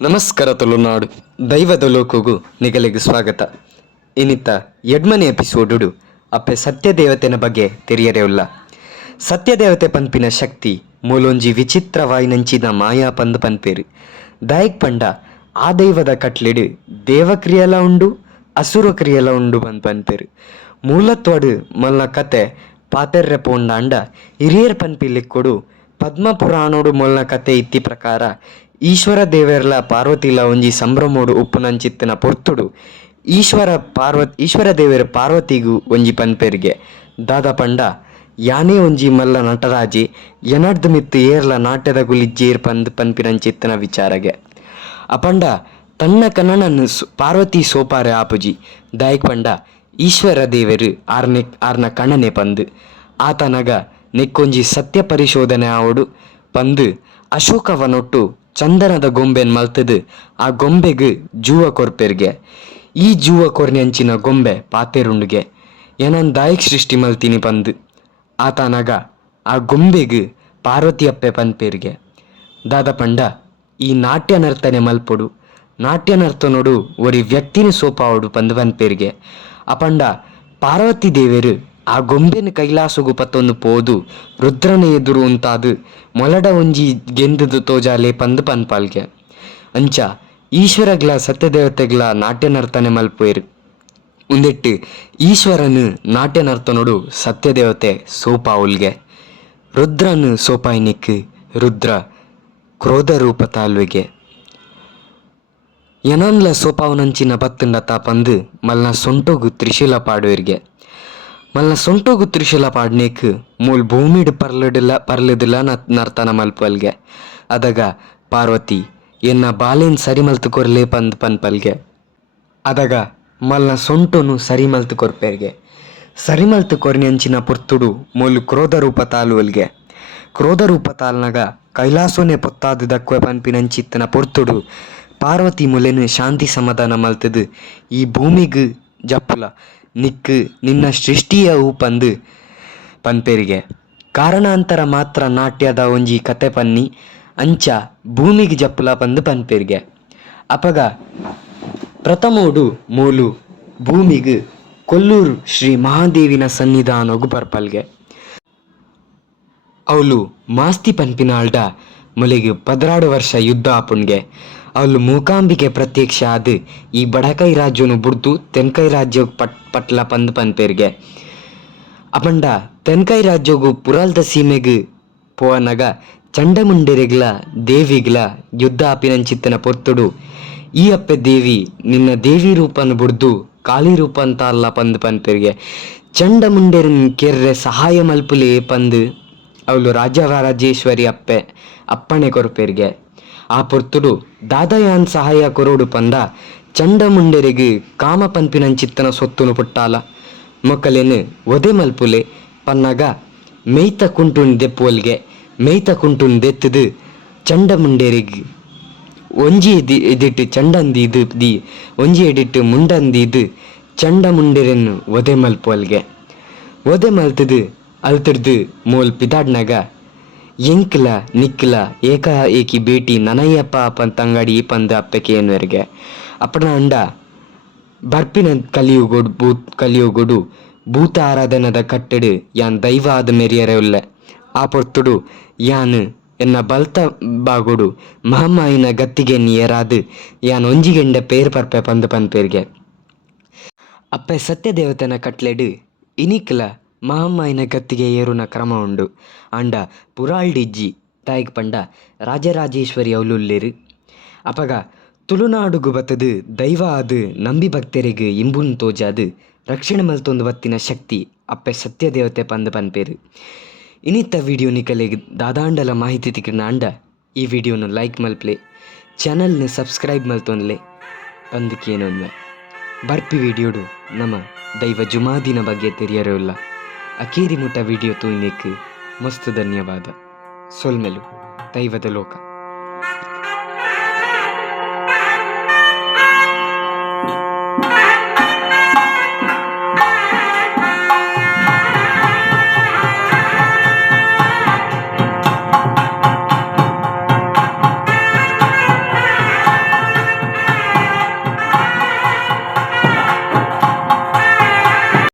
ನಮಸ್ಕಾರ ತುಳುನಾಡು ದೈವದ ಲೋಕಗೂ ನಿಗಲಿಗೆ ಸ್ವಾಗತ. ಇನ್ನಿತ್ತ ಎಡ್ಮನೆ ಎಪಿಸೋಡು ಅಪ್ಪೆ ಸತ್ಯದೇವತೆನ ಬಗ್ಗೆ ತೆರಿಯರೇ ಉಲ್ಲ. ಸತ್ಯದೇವತೆ ಪನ್ಪಿನ ಶಕ್ತಿ ಮೂಲೊಂಜಿ ವಿಚಿತ್ರವಾಯಿನಂಚಿನ ಮಾಯಾ ಪಂದು ಪನ್ಪೇರು. ದಾಯಕ್ ಪಂಡ ಆ ದೈವದ ಕಟ್ಲೆಡು ದೇವಕ್ರಿಯಲ ಉಂಡು ಅಸುರ ಕ್ರಿಯಲ ಉಂಡು ಬಂದು ಪನ್ಪೇರು. ಮೂಲತ್ವಡು ಮಲ್ಲ ಕತೆ ಪಾತೆರ್ರೆ ಪೋಂಡ ಅಂಡ ಹಿರಿಯರ್ ಪನ್ಪಿಲಿಕ್ಕೊಡು ಪದ್ಮ ಪುರಾಣೋಡು ಮೊಲ್ಲ ಕತೆ ಇತ್ತಿ ಪ್ರಕಾರ ಈಶ್ವರ ದೇವೆರ್ಲ ಪಾರ್ವತಿಲ ಒಂಜಿ ಸಂಭ್ರಮೋಡು ಉಪ್ಪುನಂಚಿತ್ತಿನ ಪೊರ್ತುಡು ಈಶ್ವರ ದೇವೆರ್ ಪಾರ್ವತಿಗೂ ಒಂಜಿ ಪನ್ಪೆರ್ಗೆ ದಾದ ಪಂಡ ಯಾನೇ ಒಂಜಿ ಮಲ್ಲ ನಟರಾಜಿ ಎನಡ್ದು ಮಿತ್ತು ಏರ್ಲ ನಾಟ್ಯದ ಗುಲಿಜ್ಜೇರ್ ಪನ್ಪಿನಂಚಿತ್ತಿನ ವಿಚಾರಗೆ ಅಪಂಡ ತನ್ನ ಕನ್ನನನ್ನು ಪಾರ್ವತಿ ಸೋಪಾರೆ ಆಪುಜಿ ದಾಯಕ್ ಪಂಡ ಈಶ್ವರ ದೇವೆರು ಆರ್ನ ಕಣ್ಣನೆ ಪಂದು ಆತನಗ ನೆಕ್ಕೊಂಜಿ ಸತ್ಯ ಪರಿಶೋಧನೆ ಆವಡು ಪಂದು ಅಶೋಕವನೊಟ್ಟು ಚಂದನದ ಗೊಂಬೆನ್ ಮಲ್ತದು ಆ ಗೊಂಬೆಗ್ ಜೂವ ಕೊರ್ಪೆರ್ಗೆ ಈ ಜೂವ ಕೊರ್ನೆಂಚಿನ ಗೊಂಬೆ ಪಾತೆರುಂಡ್ಗೆ ಏನನ್ ದಾಯಕ್ ಸೃಷ್ಟಿ ಮಲ್ತೀನಿ ಪಂದು ಆತನಗ ಆ ಗೊಂಬೆಗ್ ಪಾರ್ವತಿ ಅಪ್ಪೆ ಪನ್ಪೇರ್ಗೆ ದಾದ ಪಂಡ ಈ ನಾಟ್ಯ ನರ್ತನೆ ಮಲ್ಪೊಡು ನಾಟ್ಯ ನರ್ತನೋಡು ಒರಿ ವ್ಯಕ್ತಿನ ಸೋಪಾವಡು ಪಂದು ಪನ್ಪೇರ್ಗೆ ಅಪಂಡ ಪಾರ್ವತಿ ದೇವೆರು ಆ ಗೊಂಬೆನ ಕೈಲಾಸಗು ಪತ್ತೊಂದು ಪೋದು ರುದ್ರನ ಎದುರು ಉಂತಾದು ಮೊಲಡ ಒಂಜಿ ಗೆಂದದು ತೋಜಾಲೆ ಪಂದು ಪನ್ಪಾಲ್ಗೆ ಅಂಚ ಈಶ್ವರಗ್ಲ ಸತ್ಯದೇವತೆಗ್ಲ ನಾಟ್ಯ ನರ್ತನೆ ಮಲ್ಪೇರು ಉಂದೆಟ್ಟು ಈಶ್ವರನು ನಾಟ್ಯ ನರ್ತನೋಡು ಸತ್ಯದೇವತೆ ಸೋಪಾವುಲ್ಗೆ ರುದ್ರನು ಸೋಪಾಯಿನಿಕ್ ರುದ್ರ ಕ್ರೋಧ ರೂಪ ತಾಳ್ವೆಗೆ ಎನನ್ಲ ಸೋಪಾವನಂಚಿನ ಬತ್ತಂಡತ ಪಂದು ಮಲ್ನ ಸೊಂಟೋಗು ತ್ರಿಶೂಲ ಪಾಡುವೆರ್ಗೆ ಮಲ್ನ ಸೊಂಟೋಗು ತ್ರಿಶೂಲ ಪಾಡ್ನೇಕ್ ಮೂಲ್ ಭೂಮಿಡ್ ಪರ್ಲದಿಲ್ಲ ನರ್ತನ ಮಲ್ಪಲ್ಗೆ ಅದಗ ಪಾರ್ವತಿ ಎನ್ನ ಬಾಲೇನ್ ಸರಿ ಮಲ್ತು ಕೊರ್ಲೆ ಪಂದ್ ಪನ್ಪಲ್ಗೆ ಅದಗ ಮಲ್ನ ಸೊಂಟೋನು ಸರಿ ಮಲ್ತು ಕೊರ್ಪೇರ್ಗೆ ಸರಿ ಮಲ್ತು ಕೊರ್ನೆಂಚಿನ ಪುರ್ತುಡು ಮೂಲ್ ಕ್ರೋಧ ರೂಪ ತಾಳುವಲ್ಗೆ ಕ್ರೋಧ ರೂಪ ತಾಲ್ನಗ ಕೈಲಾಸೋನೆ ಪೊತ್ತಾದು ದಕ್ವೆ ಪನ್ಪಿನಂಚಿತ್ತನ ಪೊರ್ತುಡು ಪಾರ್ವತಿ ಮುಲೆನು ಶಾಂತಿ ಸಮಾಧಾನ ಮಲ್ತದು ಈ ಭೂಮಿಗ್ ಜಪ್ಪುಲ ನಿಕ್ ನಿನ್ನ ಸೃಷ್ಟಿಯ ಪಂದು ಪನ್ಪೇರಿಗೆ ಕಾರಣಾಂತರ ಮಾತ್ರ ನಾಟ್ಯದ ಒಂಜಿ ಕತೆ ಪನ್ನಿ ಅಂಚ ಭೂಮಿಗೆ ಜಪ್ಪುಲ ಪಂದು ಪನ್ಪೇರಿಗೆ ಅಪಗ ಪ್ರಥಮೋಡು ಮೂಲು ಭೂಮಿಗ್ ಕೊಲ್ಲೂರು ಶ್ರೀ ಮಹಾದೇವಿನ ಸನ್ನಿಧಾನಗು ಬರ್ಪಲ್ಗೆ ಅವಳು ಮಾಸ್ತಿ ಪನ್ಪಿನಾಳ್ಡ ಮುಲೆಗೆ 16 ವರ್ಷ ಯುದ್ಧ ಆಪುಣ್ಗೆ ಅವಳು ಮೂಕಾಂಬಿಕೆ ಪ್ರತ್ಯಕ್ಷ ಆದು ಈ ಬಡಕೈ ರಾಜ್ಯನು ಬುಡ್ದು ತೆನ್ಕೈ ರಾಜ್ಯ ಪಟ್ಲ ಪಂದು ಪನ್ಪೇರ್ಗೆ ಅಪಂಡ ತೆನ್ಕೈ ರಾಜ್ಯಗು ಪುರಾಲ್ದ ಸೀಮೆಗ್ ಪೋವನಗ ಚಂಡಮುಂಡೆರೆಗ್ಲ ದೇವಿಗ್ಲ ಯುದ್ಧ ಆಪಿನಂಚಿತ್ತನ ಪೊರ್ತುಡು ಈ ಅಪ್ಪೆ ದೇವಿ ನಿನ್ನ ದೇವಿ ರೂಪನ್ ಬುಡ್ದು ಕಾಳಿ ರೂಪ ಅಂತ ಅಲ್ಲ ಪಂದು ಪನ್ಪೇರ್ಗೆ ಚಂಡಮುಂಡೆರನ್ ಕೆರ್ರೆ ಸಹಾಯ ಮಲ್ಪುಲೆ ಪಂದು ಅವಳು ರಾಜರಾಜೇಶ್ವರಿ ಅಪ್ಪಣೆ ಕೊರ್ಪೇರ್ಗೆ ಆ ಪೊರ್ತುಡು ದಾದಯಾನ್ ಸಹಾಯ ಕೊರೋಡು ಪಂದ ಚಂಡಮುಂಡೆರೆಗ್ ಕಾಮ ಪನ್ಪಿನಂಚಿತ್ತನ ಸೊತ್ತುನು ಪುಟ್ಟಾಲ ಮೊಕ್ಕಲೇನು ಒದೆ ಮಲ್ಪುಲೆ ಪನ್ನಗ ಮೇಯ್ತ ಕುಂಟುನ್ ದೆಪ್ಪುವಲ್ಗೆ ಮೇಯ್ತ ಕುಂಟುನ್ ದೆತ್ತದು ಚಂಡಮುಂಡೆರೆಗ್ ಒಂಜಿ ಎದಿಟ್ಟು ಚಂಡಂದಿ ದಿ ಒಂಜಿ ಎಡಿಟ್ಟು ಮುಂಡಂದಿದು ಚಂಡಮುಂಡೆರೆನ್ನು ಒದೆ ಮಲ್ಪುವಲ್ಗೆ ಒದೆ ಮಲ್ತದು ಅಲ್ತಿರ್ದು ಮೋಲ್ ಪಿದಾಡ್ನಾಗ ಎಂಕ್ಲ ನಿಕ್ಲ ಏಕಿ ಭೇಟಿ ನನಯ್ಯಪ್ಪ ತಂಗಡಿ ಪಂದ ಅಪ್ಪೆಕೆ ಏನ್ವರ್ಗೆ ಅಪ್ಪನ ಅಂಡ ಬರ್ಪಿನ ಕಲಿಯುಗೊಡು ಭೂತ ಆರಾಧನದ ಕಟ್ಟಡು ಯಾನ್ ದೈವ ಆದ ಮೆರಿಯರೆ ಉಲ್ಲ ಆ ಪೊರ್ತುಡು ಯಾನ್ ಎನ್ನ ಬಲ್ತ ಬಾಗೊಡು ಮಹಮ್ಮಾಯಿನ ಗತ್ತಿಗೆ ನೀರಾದು ಯಾನ್ ಒಂಜಿಗೆಂಡ ಪೇರ್ ಪರ್ಪೆ ಪಂದು ಪನ್ಪೇರ್ಗೆ ಅಪ್ಪೆ ಸತ್ಯದೇವತೆನ ಕಟ್ಲೆಡು ಇನಿಕ್ಲ ಮಹಮ್ಮಾಯಿನ ಗತ್ತಿಗೆ ಏರುನ ಕ್ರಮ ಉಂಡು ಅಂಡ ಪುರಾಳ್ಡಿಜ್ಜಿ ತಾಯಿಗ್ ಪಂಡ ರಾಜರಾಜೇಶ್ವರಿ ಅವಳುಲ್ಲೇರು ಅಪಗ ತುಳುನಾಡುಗು ಬತ್ತದು ದೈವ ಆದು ನಂಬಿ ಭಕ್ತರಿಗೆ ಇಂಬುನ್ ತೋಜಾದು ರಕ್ಷಣೆ ಮಲ್ತೊಂದು ಬತ್ತಿನ ಶಕ್ತಿ ಅಪ್ಪೆ ಸತ್ಯದೇವತೆ ಪಂದು ಪನ್ಪೇರು. ಇನ್ನಿತ್ತ ವಿಡಿಯೋ ನಿಕಲೆಗ್ ದಾದಾಂಡಲ ಮಾಹಿತಿ ತಿಕ್ಕಿನ ಅಂಡ ಈ ವಿಡಿಯೋನು ಲೈಕ್ ಮಲ್ಪ್ಲೆ ಚಾನಲ್ನ ಸಬ್ಸ್ಕ್ರೈಬ್ ಮಲ್ತೊಂದ್ಲೆ ಪಂದಕ್ಕೇನೊಂದು ಬರ್ಪಿ ವಿಡಿಯೋಡು ನಮ್ಮ ದೈವ ಜುಮಾದಿನ ಬಗ್ಗೆ ತೆರಿಯರೋಲ್ಲ ಅಕೇರಿ ಮುಟ್ಟ ವಿಡಿಯೋ ತೂಯ್ನೆಕ್ ಮಸ್ತ್ ಧನ್ಯವಾದ. ಸೊಲ್ಮೆಲು ದೈವದ ಲೋಕ.